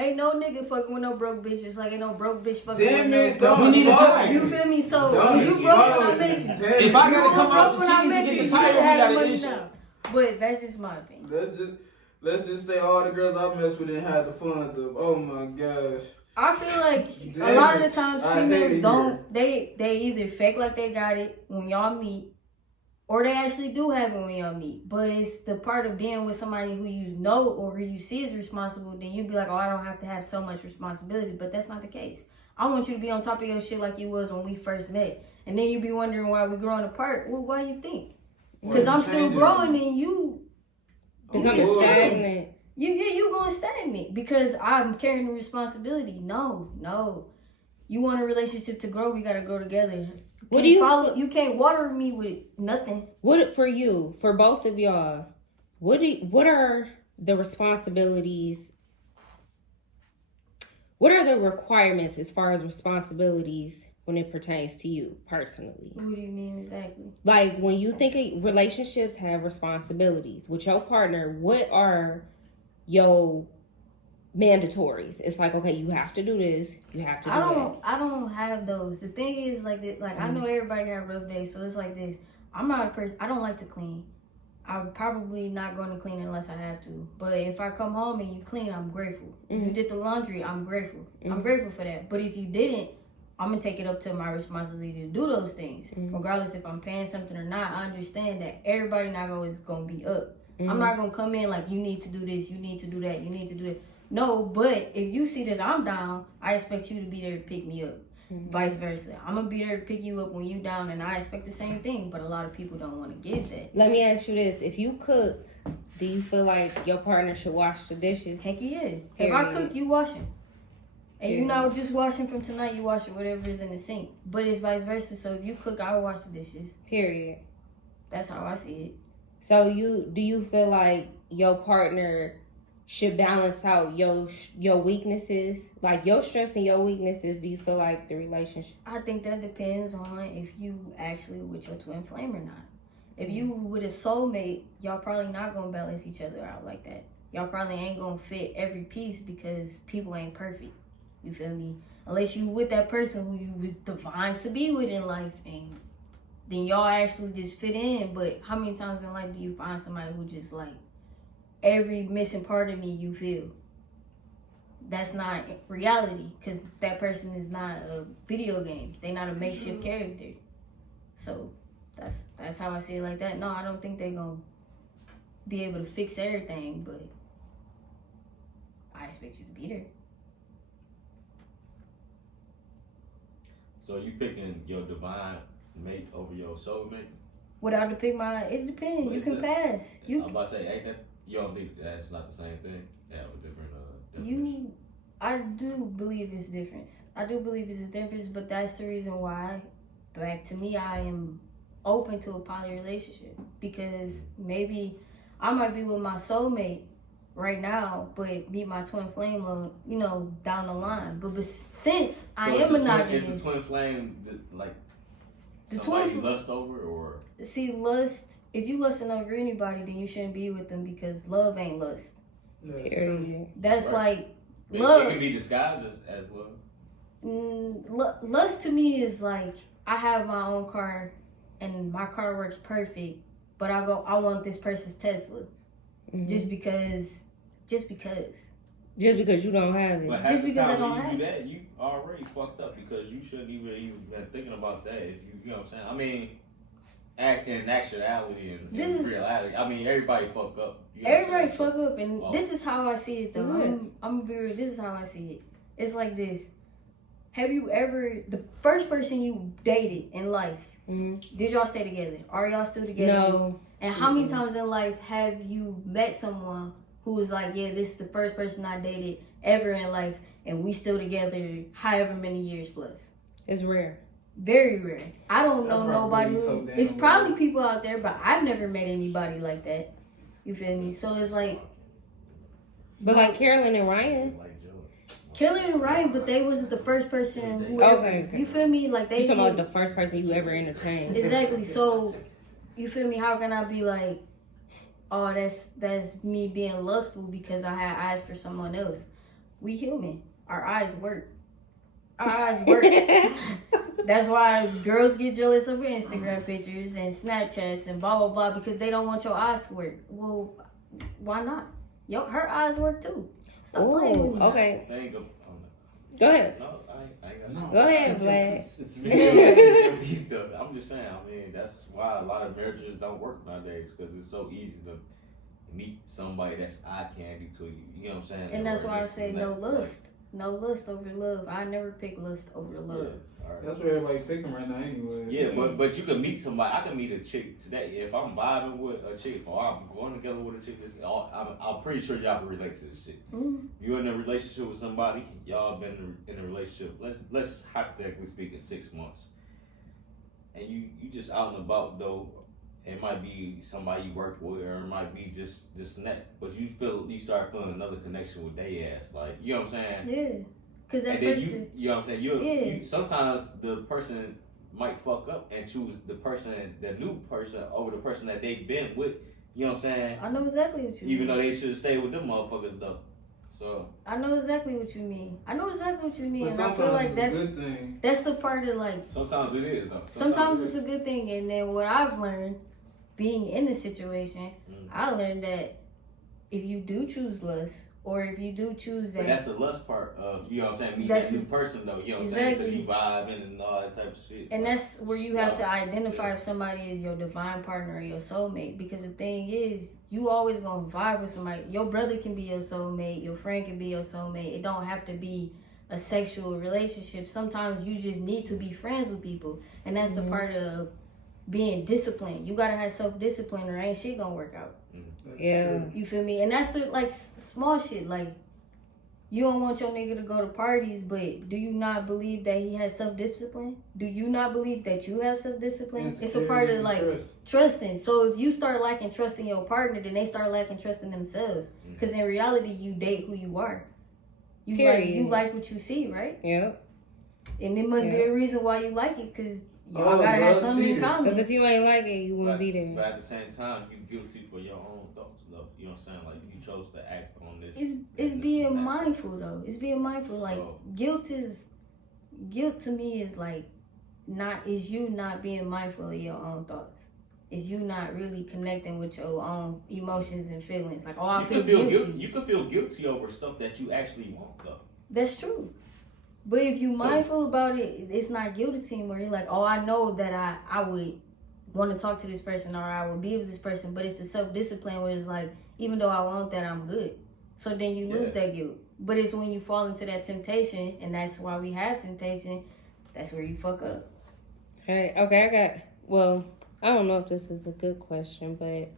ain't no nigga fucking with no broke bitch. Just like ain't no broke bitch fucking Damn with it, no we need a tire. You feel me? So was you broke when I met you? If I gotta come out the cheese to get the tire, we got an issue. But that's just my opinion. Let's just say all the girls I mess with didn't have the funds of. Oh my gosh. I feel like a lot of the times females don't. They either fake like they got it when y'all meet, or they actually do have it when y'all meet. But it's the part of being with somebody who you know or who you see is responsible. Then you be like, oh, I don't have to have so much responsibility. But that's not the case. I want you to be on top of your shit like you was when we first met. And then you be wondering why we growing apart. Well, why you think? Because I'm still growing and you becoming stagnant. You going stagnant because I'm carrying the responsibility. No. You want a relationship to grow, we gotta grow together. What do you follow? You can't water me with nothing. What for you? For both of y'all, what are the responsibilities? What are the requirements as far as responsibilities when it pertains to you personally? What do you mean exactly? Like when you think of relationships have responsibilities with your partner, what are your mandatories? It's like, okay, you have to do this, you have to do that. I don't have those. The thing is like that, like I know everybody have rough days, so it's like this. I'm not a person, I don't like to clean. I'm probably not going to clean unless I have to. But if I come home and you clean, I'm grateful. If you did the laundry, I'm grateful. I'm grateful for that. But if you didn't, I'm going to take it up to my responsibility to do those things. Regardless if I'm paying something or not, I understand that everybody not always going to be up. I'm not going to come in like, you need to do this, you need to do that, you need to do that. No, but if you see that I'm down, I expect you to be there to pick me up. Vice versa. I'm going to be there to pick you up when you down, and I expect the same thing, but a lot of people don't want to give that. Let me ask you this. If you cook, do you feel like your partner should wash the dishes? Heck yeah. If I cook, you washing. And you're not just washing from tonight, you washing whatever is in the sink. But it's vice versa. So if you cook, I will wash the dishes. Period. That's how I see it. So do you feel like your partner should balance out your weaknesses, like your strengths and your weaknesses? Do you feel like the relationship? I think that depends on if you actually with your twin flame or not. If you with a soulmate, y'all probably not gonna balance each other out like that. Y'all probably ain't gonna fit every piece because people ain't perfect. You feel me? Unless you with that person who you was divine to be with in life, and then y'all actually just fit in. But how many times in life do you find somebody who just like every missing part of me you feel? That's not reality, because that person is not a video game. They not a makeshift character. So that's how I see it like that. No, I don't think they're gonna be able to fix everything, but I expect you to be there. So you picking your divine mate over your soulmate? Without to pick it depends. But you can pass. I'm about to say, ain't that, you don't think that's not the same thing? They have a different definition. I do believe it's difference. I do believe it's a difference, but that's the reason why, back to me, I am open to a poly relationship, because maybe I might be with my soulmate right now, but meet my twin flame, down the line. But since I am monogamous, is the twin flame like the somebody you lust over, or see, lust? If you lusting over anybody, then you shouldn't be with them, because love ain't lust. That's right. Like love. It can be disguised as love. Lust to me is like, I have my own car and my car works perfect, but I want this person's Tesla. Just because you don't have it. But just because I don't have it. That, you already fucked up, because you shouldn't even been thinking about that. If you know what I'm saying? I mean, in actuality and in reality, I mean, everybody fuck up. Everybody fuck up, and this is how I see it though. I'm gonna be real. This is how I see it. It's like this. Have you ever, the first person you dated in life, did y'all stay together? Are y'all still together? No. And how many times in life have you met someone who was like, yeah, this is the first person I dated ever in life, and we still together however many years plus? It's rare. Very rare. I don't know nobody who, it's probably people out there, but I've never met anybody like that. You feel me? So it's like, but like Carolyn and Ryan. Carolyn and Ryan, but they wasn't the first person who okay. You feel me? Like they. You talking about the first person you ever entertained? Exactly. So, you feel me? How can I be like, oh, that's me being lustful because I had eyes for someone else? We human. Our eyes work. Our eyes work. That's why girls get jealous of your Instagram pictures and Snapchats and blah blah blah because they don't want your eyes to work. Well, why not? Her eyes work too. Stop playing with me. Okay. There you go. Go ahead. No, I ain't got No. no. Go ahead, Vlad. It's me still. I'm just saying. I mean, that's why a lot of marriages don't work nowadays because it's so easy to meet somebody that's eye candy to you. You know what I'm saying? And that's Or why I just say no connect, lust. No lust over love. I never pick lust over Like, love. yeah, all right. That's what everybody picking right now anyway. Yeah, but you can meet somebody. I can meet a chick today if I'm vibing with a chick or I'm going together with a chick. I'm pretty sure y'all can relate to this shit. Mm-hmm. You're in a relationship with somebody. Y'all been in a relationship. Let's hypothetically speaking 6 months, and you just out and about though. It might be somebody you worked with, or it might be just that. But you start feeling another connection with their ass. Like you know what I'm saying? Yeah. Cause that And then person. you know what I'm saying? Yeah. You sometimes the person might fuck up and choose the new person over the person that they've been with. You know what I'm saying? I know exactly what you mean. Even though they should have stayed with them motherfuckers though. So I know exactly what you mean. And But I feel like it's a good thing. that's the part of like sometimes it is though. sometimes it's a good thing. And then what I've learned being in the situation, I learned that if you do choose lust, or if you do choose that, But that's the lust part of, you know what I'm saying, meeting That's that new person though, you know what I'm saying, exactly. because you vibing and all that type of shit. and Like, that's where you have to identify yeah. if somebody is your divine partner or your soulmate. Because the thing is, you always gonna vibe with somebody. Your brother can be your soulmate. Your friend can be your soulmate. It don't have to be a sexual relationship. Sometimes you just need to be friends with people, and that's the part of being disciplined. You gotta have self-discipline, or ain't shit gonna work out. Yeah. You feel me? And that's the like small shit. Like you don't want your nigga to go to parties, but do you not believe that he has self-discipline? Do you not believe that you have self-discipline? It's a part of like trusting. So if you start lacking trust in your partner, then they start lacking trust in themselves. Because in reality, you date who you are. You like what you see, right? Yep. And it must be a reason why you like it, because y'all gotta have something in Because common. if you ain't like it, you wouldn't be there. But at the same time, you guilty for your own thoughts though. You know what I'm saying? Like you chose to act on this. It's being mindful though. It's being mindful. Like So- guilt to me is like you not being mindful of your own thoughts. Is you not really connecting with your own emotions and feelings. Like, oh, I feel guilty. You could feel guilty over stuff that you actually want though. That's true. But if you mindful about it, it's not guilty anymore. You're like, oh, I know that I would want to talk to this person, or I would be with this person, but it's the self-discipline where it's like, even though I want that, I'm good. So then you lose that guilt. But it's when you fall into that temptation, and that's why we have temptation, that's where you fuck up. Hey, okay, I don't know if this is a good question, but